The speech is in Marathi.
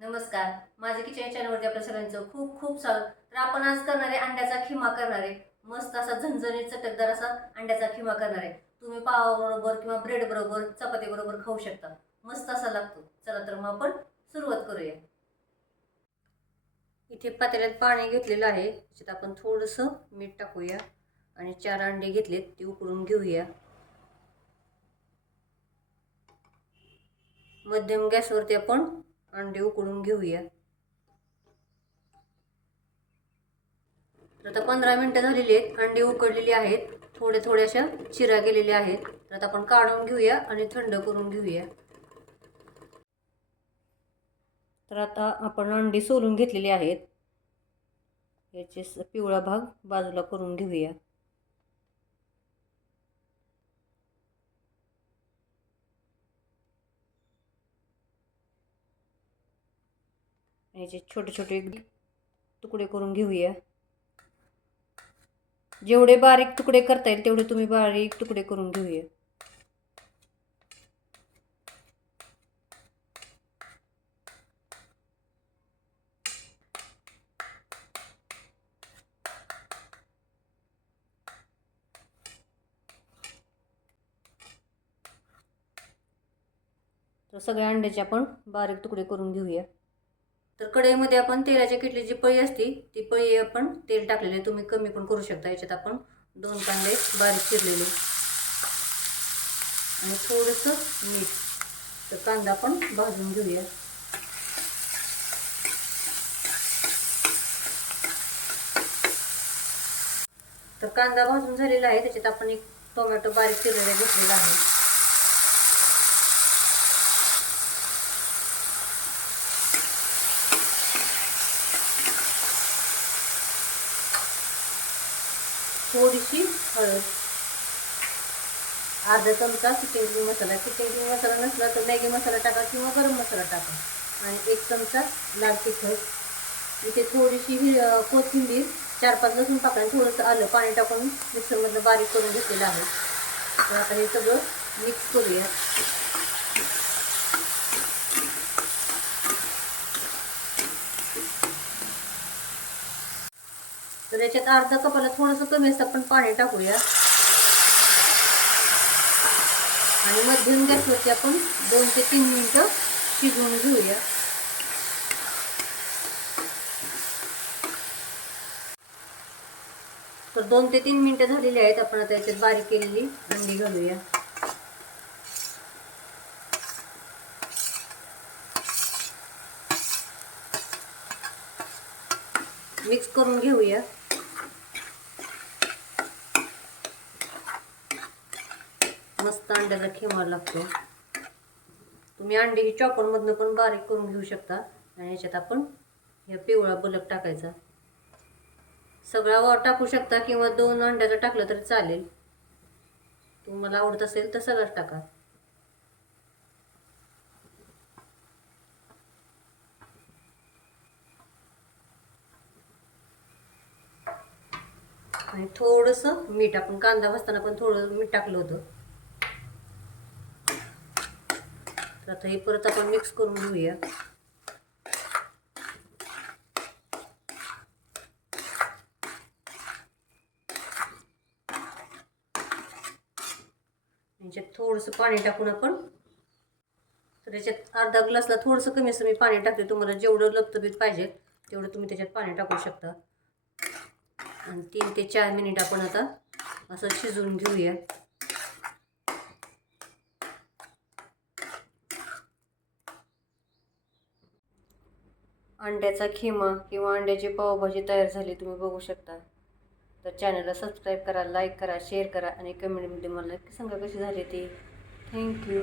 नमस्कार. माझ्या किचन चॅनलवरती आपल्या सगळ्यांचं खूप खूप स्वागत. तर आपण आज करणार आहे अंड्याचा खिमा करणार. आहे मस्त असा झणझणीत चटकदार असा अंड्याचा खिमा करणार. आहे तुम्ही पावाबरोबर किंवा ब्रेड बरोबर चपाती बरोबर खाऊ शकता. मस्त असा लागतो. चला तर मग आपण सुरुवात करूया. इथे पातेल्यात पाणी घेतलेलं आहे. त्याच्यात आपण थोडंसं मीठ टाकूया आणि चार अंडे घेतलेत. ते उकळून घेऊया. मध्यम गॅसवरती आपण अंडे उकळून घेऊया. तर आता पंधरा मिनटं झालेली आहेत. अंडे उकडलेली आहेत. थोड्या थोड्याशा चिरा गेलेल्या आहेत. तर आता आपण काढून घेऊया आणि थंड करून घेऊया. तर आता आपण अंडी सोलून घेतलेली आहेत. याचे स- पिवळा भाग बाजूला करून घेऊया. याचे छोटे छोटे तुकडे करून घेऊया. जेवढे बारीक तुकडे करता येईल तेवढे तुम्ही बारीक तुकडे करून घेऊया. तर सगळ्या अंड्याचे आपण बारीक तुकडे करून घेऊया. तर कढईमध्ये आपण तेलाच्या किटलीची पळी असते ती पळी आपण तेल टाकलेले. तुम्ही कमी पण करू शकता. याच्यात आपण दोन कांदे बारीक चिरलेले. आणि थोडंसं मीठ. तर कांदा आपण भाजून घेऊया. तर कांदा भाजून झालेला आहे. त्याच्यात आपण एक टोमॅटो बारीक चिरलेला घेतलेला आहे. थोडीशी हळद. अर्धा चमचा chicken green masala. Chicken green masala नसला तर मॅगी मसाला टाका किंवा गरम मसाला टाका. आणि एक चमचा लाल तिखट. इथे थोडीशी हि कोथिंबीर चार पाच लसूण पाकळ्या थोडंसं आलं. पाणी टाकून मिक्सरमधलं बारीक करून घेतलेलं आहे. तर आता हे सगळं मिक्स करूया. तर याच्यात अर्धा कपाला थोडंसं कमी असतं आपण पाणी टाकूया. आणि मध्यम गॅसवरती आपण दोन ते तीन मिनटं शिजवून घेऊया. तर दोन ते तीन मिनटं झालेली आहेत आपण आता याच्यात बारीक केलेली अंडी घालूया. मिक्स करून घेऊया. मस्त अंड्याचा खिमा लागतो. तुम्ही अंडी ही चॉपरमधनं पण बारीक करून घेऊ शकता. आणि याच्यात आपण ह्या पिवळा बलक टाकायचा. सगळा वर टाकू शकता किंवा दोन अंड्याचं टाकलं तरी चालेल. तुम्हाला आवडत असेल तर सगळंच टाका. आणि थोडंसं मीठ आपण कांदा भाजताना पण थोडं मीठ टाकलं होतं. तर आता हे परत आपण मिक्स करून घेऊया. याच्यात थोडंसं पाणी टाकून आपण तर याच्यात अर्धा ग्लासला थोडंसं कमी असं मी पाणी टाकते. तुम्हाला जेवढं लपतबीत पाहिजे तेवढं तुम्ही त्याच्यात पाणी टाकू शकता. आणि तीन ते चार मिनिट आपण आता असं शिजवून घेऊया. अंड्याचा खिमा किंवा अंड्याची पावभाजी तयार झाली तुम्ही बघू शकता. तर चॅनलला सबस्क्राईब करा लाईक करा शेअर करा आणि कमेंटमध्ये मला नक्की सांगा कशी झाली ती. थँक्यू